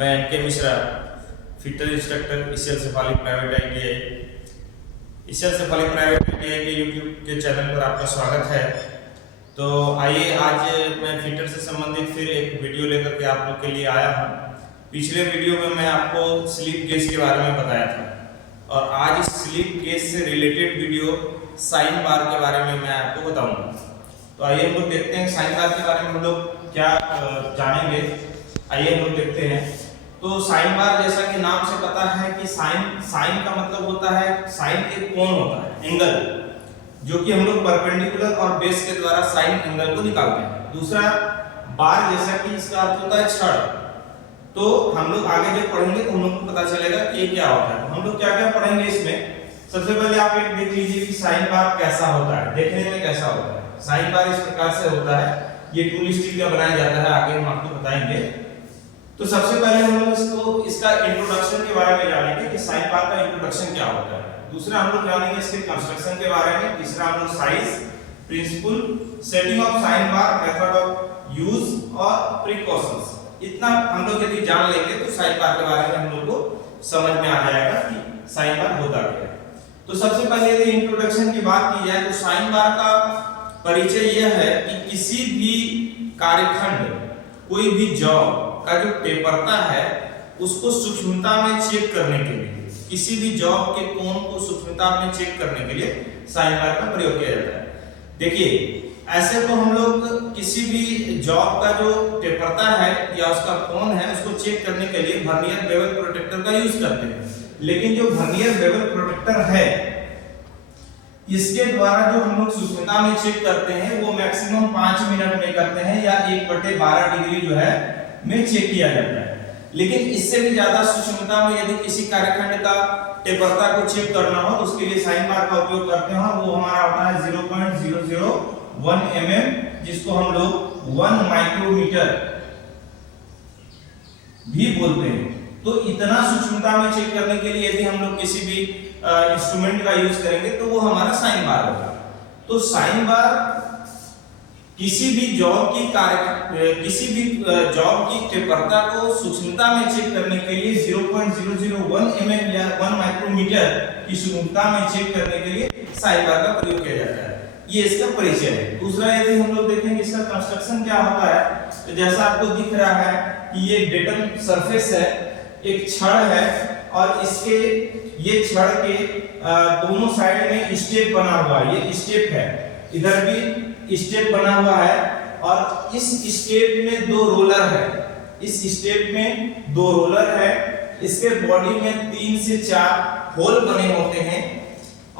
मैं N K. Mishra, fitter instructor ECL Shefali private ITI। ECL Shefali private ITI के YouTube के channel पर आपका स्वागत है। तो आइए आज मैं फिटर से संबंधित फिर एक वीडियो लेकर के आप लोग के लिए आया हूँ। पिछले वीडियो में मैं आपको स्लिप गेज के बारे में बताया था और आज इस स्लिप गेज से रिलेटेड वीडियो साइन बार के बारे में मैं आपको बताऊंगा। तो आइए हम लोग देखते हैं साइन बार के बारे में हम लोग क्या जानेंगे। आइए हम लोग देखते हैं। तो साइन बार जैसा कि नाम से पता है कि साइन का मतलब होता है, साइन एक कोण होता है, एंगल, जो कि हम लोग परपेंडिकुलर और बेस के द्वारा साइन एंगल को निकालते हैं। दूसरा बार जैसा कि इसका अर्थ होता है छड़। तो हम लोग आगे जब पढ़ेंगे तो हम लोग को पता चलेगा कि ये क्या होता है। हम लोग क्या क्या पढ़ेंगे इसमें। सबसे पहले आप एक देख लीजिए कि साइन बार कैसा होता है, देखने में कैसा होता है। साइन बार इस प्रकार से होता है, ये टूल स्टील का बनाया जाता है, आगे हम आपको बताएंगे। तो सबसे पहले हम लोग इसका इंट्रोडक्शन के बारे में जानेंगे कि साइन बार का इंट्रोडक्शन क्या होता है। दूसरा हम लोग जानेंगे इसके कंस्ट्रक्शन के बारे में। तीसरा हम लोग size, principle, setting of sine bar, method of use और प्रिकॉशंस। इतना हम लोग यदि जान लेंगे तो साइन बार के बारे में हम लोग को समझ में आ जाएगा कि साइन बार होता क्या है। तो सबसे पहले यदि इंट्रोडक्शन की बात की जाए तो साइन बार का परिचय यह है कि किसी भी कार्यखंड, कोई भी जॉब का जो टेपरता है उसको सूक्ष्मता में चेक करने के लिए, किसी भी जॉब के कोण को सूक्ष्मता में चेक करने के लिए साइन बार का प्रयोग किया जाता है। देखिए ऐसे तो हम लोग किसी भी जॉब का जो टेपरता है या उसका कोण है उसको चेक करने के लिए वर्नियर बेवल प्रोटेक्टर का यूज करते हैं। लेकिन जो वर्नियर बेवल प्रोटेक्टर है इसके द्वारा जो हम लोग सूक्ष्मता में चेक करते हैं वो मैक्सिमम 5 मिनट में करते हैं या 1/12 डिग्री जो है में चेक किया जाता है। लेकिन इससे भी ज्यादा सूक्ष्मता में यदि किसी कार्यखंड का टेपरता को चेक करना हो तो उसके लिए साइन बार का उपयोग करते हैं। वो हमारा होता है 0.001 mm, जिसको हम लोग 1 माइक्रोमीटर भी बोलते हैं। तो इतना सूक्ष्मता में चेक करने के लिए यदि हम लोग किसी भी इंस्ट्रूमेंट का यूज करेंगे तो वो हमारा साइन बार होगा। तो साइन बार किसी भी जॉब की टेपरता को सूक्ष्मता में चेक करने के लिए 0.001 mm या 1 माइक्रोमीटर की सूक्ष्मता में चेक करने के लिए साइन बार का प्रयोग किया जाता है। ये इसका परिचय है। दूसरा यदि हम लोग देखेंगे इसका कंस्ट्रक्शन क्या होता है तो जैसा आपको दिख रहा है कि ये डेटल सरफेस है, एक छड़ है और इसके ये छड़ के दोनों साइड में स्टेप बना हुआ है। ये स्टेप है, इधर भी स्टेप बना हुआ है और इस स्टेप में 2 रोलर है। इस स्टेप में 2 रोलर है। इसके बॉडी में 3 से 4 होल बने होते हैं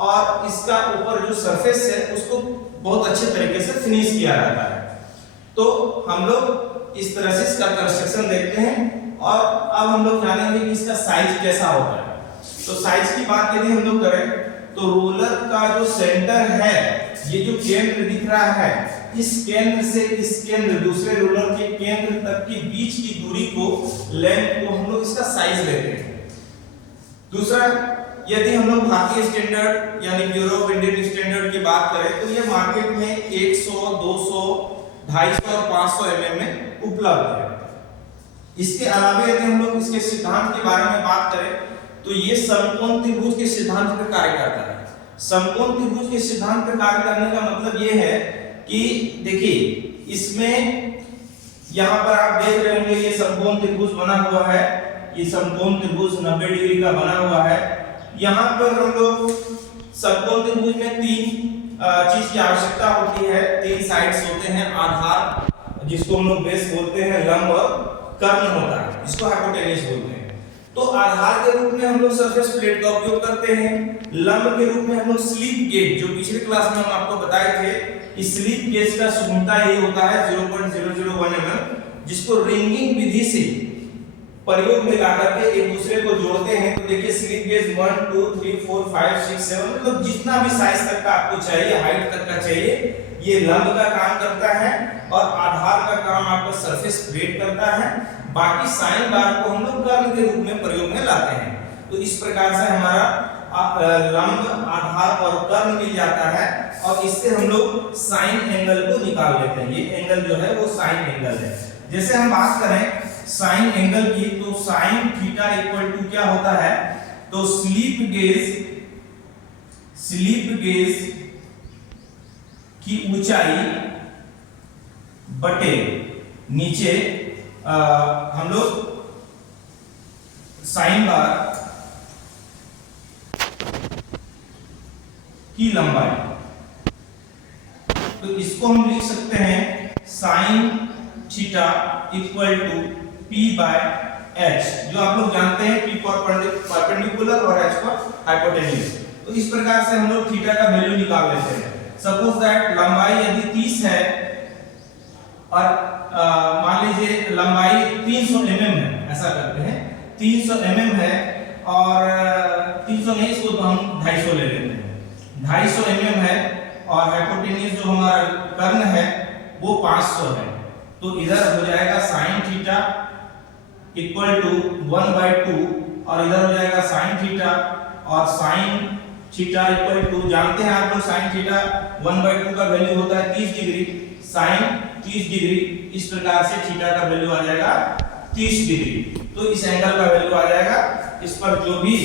और इसका ऊपर जो सरफेस है उसको बहुत अच्छे तरीके से फिनिश किया जाता है। तो हम लोग इस तरह से इसका कंस्ट्रक्शन देखते हैं और अब हम लोग जानेंगे कि इसका साइज कैसा होता है। तो साइज की बात यदि हम लोग करें तो रोलर का जो सेंटर है, ये जो केंद्र दिख रहा है, इस केंद्र से इस केंद्र, दूसरे रोलर के केंद्र तक की बीच की दूरी को, लेंथ को हम लोग इसका साइज लेते हैं। दूसरा यदि हम लोग भारतीय स्टैंडर्ड यानी ब्यूरो ऑफ इंडियन स्टैंडर्ड की बात करें तो ये मार्केट में 100, 200, 250 और 500 mm में उपलब्ध है। इसके अलावा यदि हम लोग इसके सिद्धांत के बारे में बात करें तो ये समकोण त्रिभुज के सिद्धांत पर कार्य करता है। समकोण त्रिभुज के सिद्धांत पर कार्य करने का मतलब ये है कि देखिए इसमें यहां पर आप देख रहे होंगे ये समकोण त्रिभुज बना हुआ है। ये समकोण त्रिभुज 90 डिग्री का बना हुआ है। यहां पर हम लोग समकोण त्रिभुज में 3 चीज की आवश्यकता होती है। 3 साइड्स होते हैं, आधार जिसको हम लोग बेस बोलते हैं, लंब और कर्ण होता है जिसको हाइपोटेन्यूज बोलते हैं। तो आधार के रूप में हम लोग सरफेस प्लेट का उपयोग करते हैं। लंब के रूप में हम लोग स्लिप गेज, जो पिछले क्लास में हम आपको बताए थे कि स्लिप गेज का सूक्ष्मता ये होता है 0.001 mm, जिसको रिंगिंग विधि से प्रयोग में लाकर के एक दूसरे को जोड़ते हैं। तो देखिए स्लिप गेज 1 2 3 4 5 6 7 मतलब जितना भी साइज तक का आपको चाहिए, हाइट तक का चाहिए, ये लंब का काम करता है और आधार का काम आपका सरफेस प्लेट करता है। बाकी साइन बार को हम लोग कर्ण के रूप में प्रयोग में लाते हैं। तो इस प्रकार से हमारा लंब, आधार और कर्ण मिल जाता है और इससे हम लोग साइन एंगल को निकाल लेते हैं। ये एंगल जो है वो साइन एंगल है। जैसे हम बात करें साइन एंगल की, तो साइन थीटा इक्वल टू क्या होता है, तो स्लिप गेज की ऊंचाई बटे नीचे हम लोग साइन बार की लंबाई, तो इसको हम लिख सकते हैं sine theta equal to P by H, जो आप लोग जानते हैं P फॉर परपेंडिकुलर और H फॉर हाइपोटेन्यूज। तो इस प्रकार से हम लोग थीटा का वैल्यू निकाल लेते हैं। सपोज दैट लंबाई यदि 30 है और मान लीजिए लंबाई 300 mm है, ऐसा करते हैं 300 mm है और 300 नहीं, इसको तो हम 250 ले लेते हैं, 250 mm है और हाइपोटेन्यूज जो हमारा कर्ण है वो 500 है, तो इधर हो जाएगा साइन थीटा इक्वल टू 1/2 और इधर हो जाएगा साइन थीटा, और साइन थीटा इक्वल टू, जानते हैं आप लोग साइन थीटा 1/2 का वैल्यू होता है 30 डिग्री, साइन 30 डिग्री, इस प्रकार से थीटा का वैल्यू आ जाएगा 30 डिग्री। तो इस एंगल का वैल्यू आ जाएगा, इस पर जो भी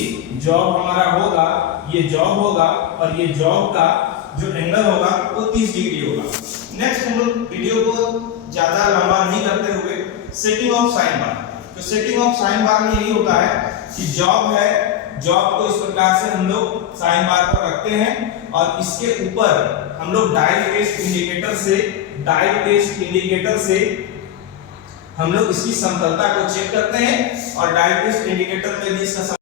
जॉब हमारा होगा, ये जॉब होगा और ये जॉब का जो एंगल होगा वो 30 डिग्री होगा। नेक्स्ट हम लोग वीडियो को ज्यादा लंबा नहीं करते हुए सेटिंग ऑफ साइन बार, तो सेटिंग ऑफ साइन बार में यही होता है कि जॉब है, जॉब को इस प्रकार से हम लोग साइन बार पर रखते हैं और इसके ऊपर हम लोग डायल टेस्ट इंडिकेटर से हम लोग इसकी समतलता को चेक करते हैं और डायल टेस्ट इंडिकेटर में भी इसका